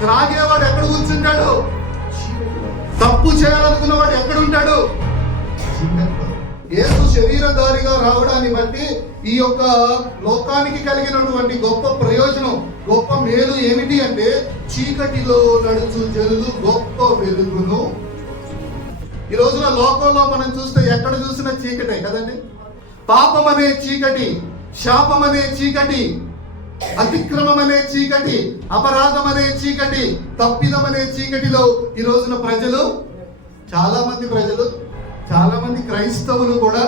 త్రాగేవాడు ఎక్కడ కూర్చుంటాడు? తప్పు చేయాలనుకున్నవాడు ఎక్కడ ఉంటాడు? యేసు శరీరధారిగా రావడాన్ని బట్టి ఈ యొక్క లోకానికి కలిగినటువంటి గొప్ప ప్రయోజనం, గొప్ప మేలు ఏమిటి అంటే చీకటిలో నడుచు జనులు గొప్ప వెలుగును. ఈ రోజున లోకంలో మనం చూస్తే ఎక్కడ చూసినా చీకటే కదండి. పాపం అనే చీకటి, శాపం అనే చీకటి, అతిక్రమం అనే చీకటి, అపరాధం అనే చీకటి, తప్పిదం అనే చీకటిలో ఈ రోజున ప్రజలు, చాలా మంది క్రైస్తవులు కూడా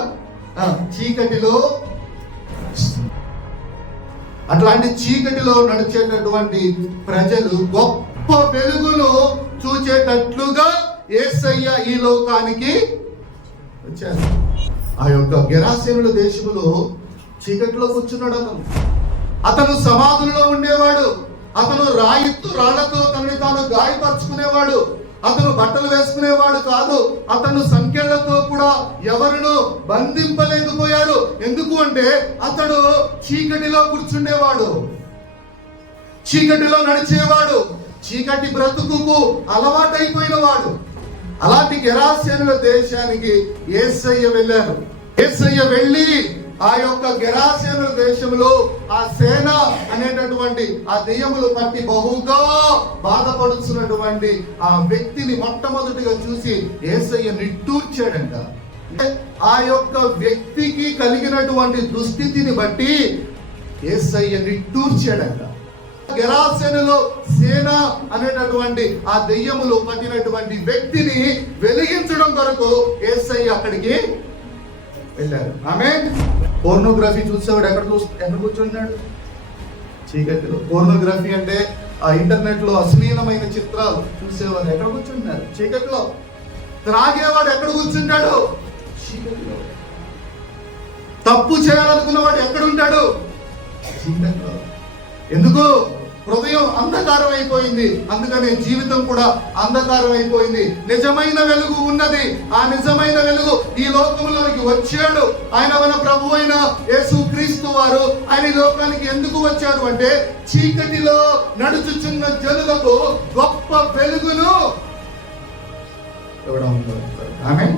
చీకటిలో, అట్లాంటి చీకటిలో నడిచేటటువంటి ప్రజలు గొప్ప వెలుగును చూచేటట్లుగా యేసయ్య ఈ లోకానికి వచ్చారు. ఆ యొక్క గెరాసేనుల దేశంలో చీకటిలో కూర్చున్నాడు. అతను సమాధులలో ఉండేవాడు. అతను రాళ్లతో తనని తాను గాయపరుచుకునేవాడు. అతను బట్టలు వేసుకునేవాడు కాదు. అతను సంఖ్యలతో కూడా ఎవరినూ బంధింపలేకపోయారు. ఎందుకు అంటే అతడు చీకటిలో కూర్చుండేవాడు, చీకటిలో నడిచేవాడు, చీకటి బ్రతుకుకు అలవాటైపోయిన వాడు. అలాంటి గెరాసేనుల దేశానికి యేసయ్య వెళ్ళారు. యేసయ్య వెళ్ళి ఆ యొక్క గెరాసేనుల దేశంలో ఆ సేన అనేటటువంటి ఆ దెయ్యములు పట్టి బహుగా బాధపడుతున్నటువంటి ఆ వ్యక్తిని మొట్టమొదటిగా చూసి యేసయ్య నిట్టూర్చాడంట. ఆ యొక్క వ్యక్తికి కలిగినటువంటి దుస్థితిని బట్టి యేసయ్య నిట్టూర్చాడంట. గెరాసేనులో సేన అనేటటువంటి ఆ దెయ్యములు పట్టినటువంటి వ్యక్తిని వెలిగించడం కొరకు యేసయ్య అక్కడికి వెళ్ళారు. ఆమేన్. పోర్నోగ్రఫీ చూసేవాడు ఎక్కడ కూర్చున్నాడు? చీకటిలో. పోర్నోగ్రఫీ అంటే ఆ ఇంటర్నెట్ లో అశ్లీలమైన చిత్రాలు చూసేవాడు ఎక్కడ కూర్చుంటున్నారు? చీకటిలో. త్రాగేవాడు ఎక్కడ కూర్చుంటాడు? చీకటిలో. తప్పు చేయాలనుకున్నవాడు ఎక్కడ ఉంటాడు? చీకటిలో. ఎందుకు? హృదయం అంధకారం అయిపోయింది, అందుకనే జీవితం కూడా అంధకారం అయిపోయింది. నిజమైన వెలుగు ఉన్నది. ఆ నిజమైన వెలుగు ఈ లోకంలోనికి వచ్చాడు. ఆయన మన ప్రభు అయిన యేసుక్రీస్తు వారు ఆయన ఈ లోకానికి ఎందుకు వచ్చాడు అంటే చీకటిలో నడుచుచున్న జనులకు గొప్ప వెలుగును ఇవ్వడం. ఆమేన్.